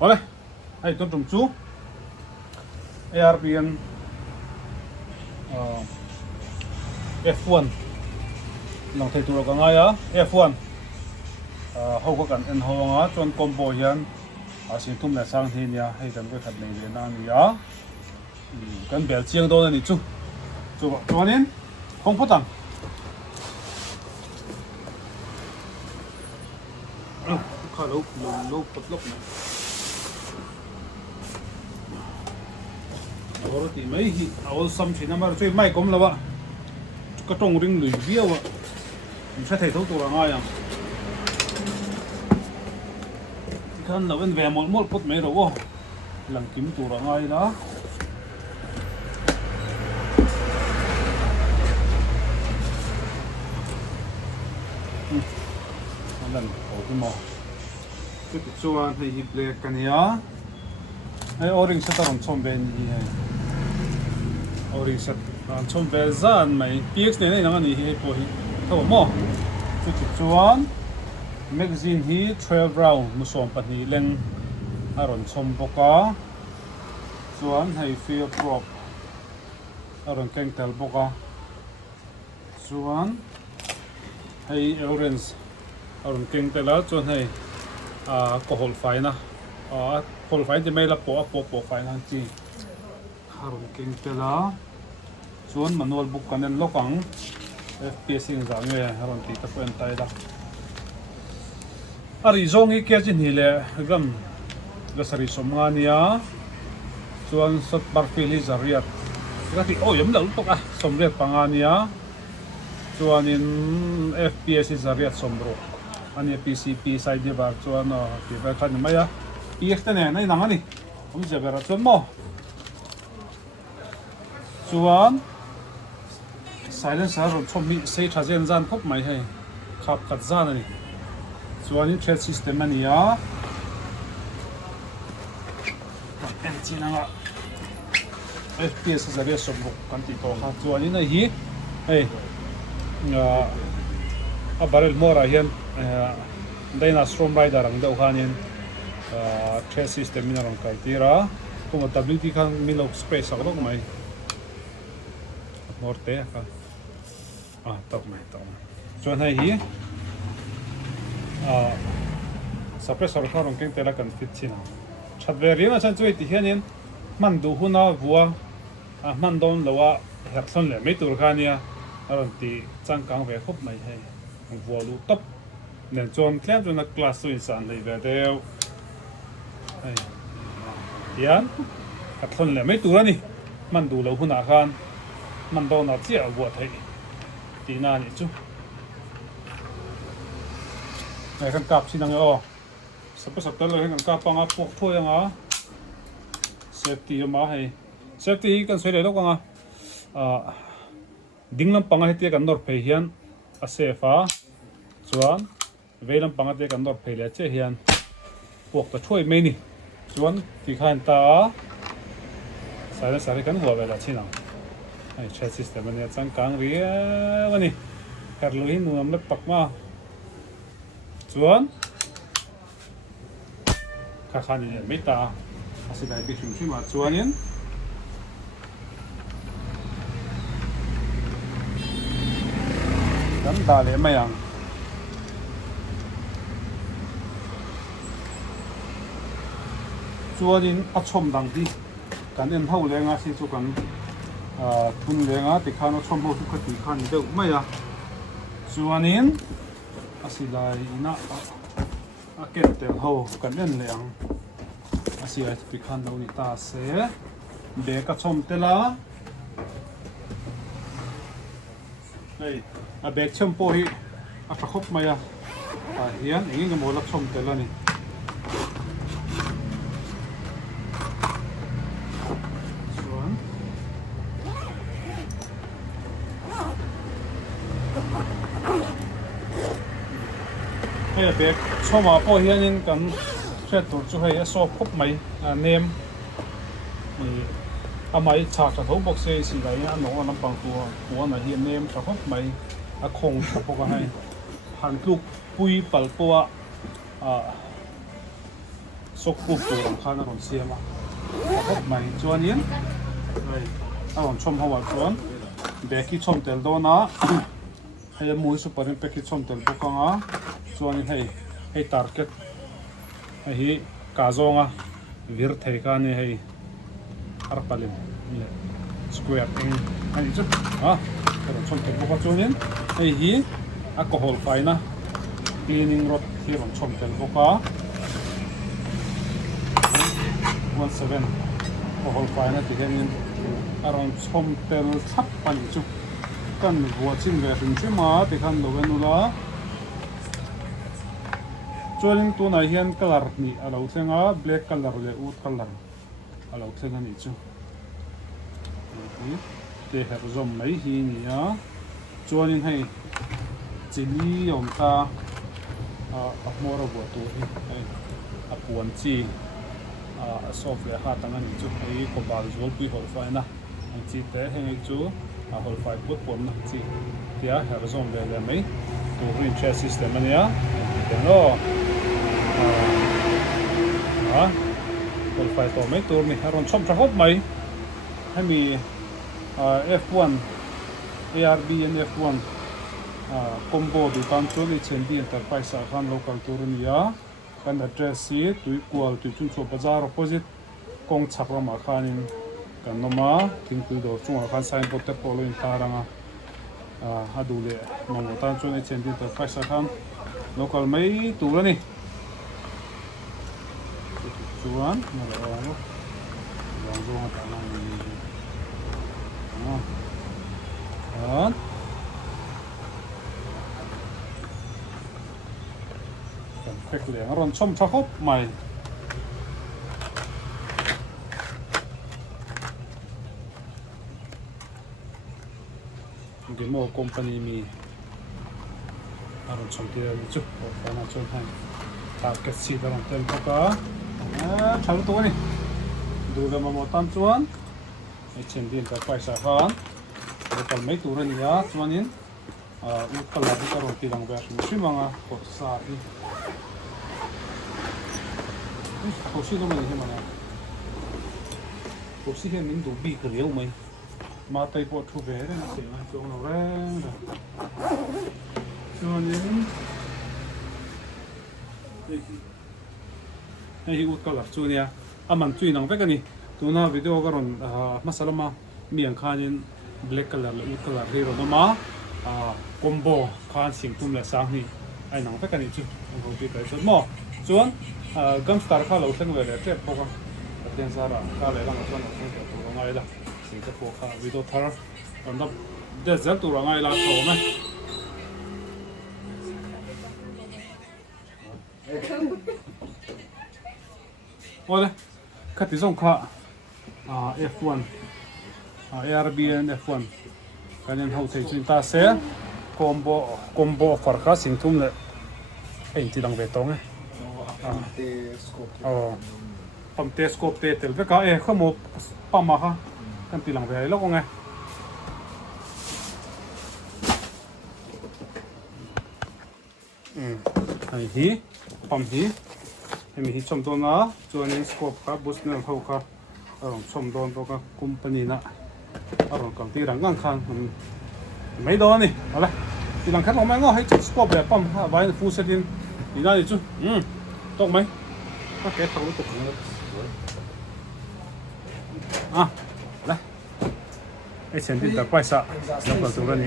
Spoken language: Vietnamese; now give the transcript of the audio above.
Oleh, ai tu trồng chú Airgun F1 lòng thầy tụi nó ngay á F1 hậu có cần ăn hông á chọn combo hiền xin tụm lại sang thì nha hay cần cái thật này để nào nhỉ cần bèo chiang đâu này chú cho nên không phát tăng khá lâu bật lúc này rồi thì mấy áo xăm chỉ nằm ở trên máy cũng là vậy có trồng rừng lưỡi viêu ạ mình sẽ thấy thấu tụ là ngay à thân là bên về một phút mấy đâu lần kiếm tụ là ngay đó lần cổ cái mỏ cái chuan hay hip le cái này ai orange sẽ tao chọn bên gì này orange sẽ chọn bên zan mày px này nó này hay po hi thôi mỏ cái chuan magazine hi trail brown musom pat ni leng aron chom boka chuan hay field prop aron keng tel boka chuan hay orange aron keng tela chuan hay ko hol fai na hol fai thì mấy là po fai ngang chi aron keng tela chuan manual book kanen lokang fps ing za nge aron ti ta pen tai da ari zong hi ke chin hi le gam gasari somania chuan sat barfil hi zariat gati yam lo tok somriat pangania chuan in fps hi zariat somro ani pcp side de bar chuan ti ba khan mai px te ne nai nang ani om jabera chuan mo chuan silencer ron chom mi sei thazen zan khop mai hei khap khat zan ani chuan in thread system ania engine anga fps zariat somro kan ti to kha chuan in hi hei a barrel mora hian daina strom rider ang deuh khanin thread system in rong kai tira kuma wt khan milok space ak lok mai morte ka tok mai chuan hei hi suppressor kha rong keng tela kan fit china thatve rianga chan chui ti hianin man du huna vua man don lawa herson le mai tur khania aron ti changkang ve khop mai hei vua lu top nen chon thlem chuna class tu insan lei ve deu hei hian herson le mai tur ani man du lo huna khan man don na chia vua thei ti na ni chu này kan kap sinang suppose tel lo kan kap anga pok thoi anga safety ma hei safety kan soi le lo anga dinglam panga hete kan nor phei hian a safe a chuan veilam panga te kan nor phei le che hian pok ta thoi mai ni chuan ti khan ta sare kan huwa vela china ai chat system ani chang kang ri ani herloin nuam le pakma chuan kha khan ni meta asidai bi shim shima chuanin kan da le mayang chuanin a chom dang di kan en ho lenga si chu kan thun lenga ti khan a chom ho chu khati khan deuh maya chuanin asilai ina a ket tel ho kan en leang asia ti khan lo ni ta se de ka chom tela hey a bek chom po hi a khop maya hian engin mo la chom tela ni hei bek choma po hianin kan thread tur chu hei so khop mai name amai chak tha tho box se si lai an no an pang tu na hi name tha khop mai a khong tha po ka hai han tluk pui pal po a sốc cục tủ làm khăn nó còn xiêm mà hấp mày chuan yên rồi nó còn chôm hoa chuan bé khi chôm tel đó nó hay mũi super in bé khi chôm tel bốc căng á chuan hay target hay cá rong á vir thấy cái này hay arpalin square thing hay chút á cái còn chôm tel bốc chuan yên hay hi alcohol fine na cleaning rod khi còn chôm tel bốc á 17 alcohol fine thì cái around chôm tel thấp pan chút kan vua chin về hình chứ mà thì kan đồ cái nó chuan tu này hian color ni alo thenga black color le wood color alo thenga ni chu te her zom mai hi ni a chuan hei chili yom ta a mora bo tu hi a puan chi a software ha tang ani chu hei ko bal zol pi hol fa na ang chi te hei chu a hol fa put pon na chi tia her zom ve le mai tu rin chassis system ania no hol fa to mai tur ni haron chom thahop mai hemi F1 ARB and F1 combo du kan chu ni chen di enterprise khan local tur ni ya kan address si tu equal tu chu chu bazar opposite kong chakra ma khanin kan noma thing tu do chu khan sign board te polo in taranga adule mong tan chu ni chen di enterprise khan local mai tu la ni chuan ma lo wang zo ta na ni phek le ron chom thahop mai demo company mi aron chom tia chu na chon hai target si daron tel ka thal to ni du ga mo tam chuan e chen din ta paisa khan local mai tur ani ya chuanin u kala di ka ron tilang ba simanga ko sa i ko si do mai he mana ko si he min du bi ka leu mai ma tai po thu ve re na se na chong no re chuanin hei u kala chuania aman chui nang vek ani tuna video ka ron masalama miang khanin black color le wood color hero no ma combo khan sing tum le sang ni ai nang vek ani chu ko ti kai chot mo chuan gam star kha lo thleng ve le trep ko ka ten sara ka le lang chuan ko tu ngai la sing ka ko kha video thar on the desert tu ngai la so me ole khati zong kha F1 ARB and F1 kanen hau thei chin ta se combo farka sing thum le ein ti dang ve tong pam te scope te tel ve ka e khamo pama kha kan ti lang ve lo ko nge ai hi pam hi hemi hi chom don na chuanin scope ka boost na ho ka arong chom don to ka company na arong kam ti rang gang khan mai do ni ala ti lang khat lo mai ngo hai scope be pam ha vai fullset in ni na ni chu tok mai ka ke thau to khang la e chen din ta paisa lo ka tu ra ni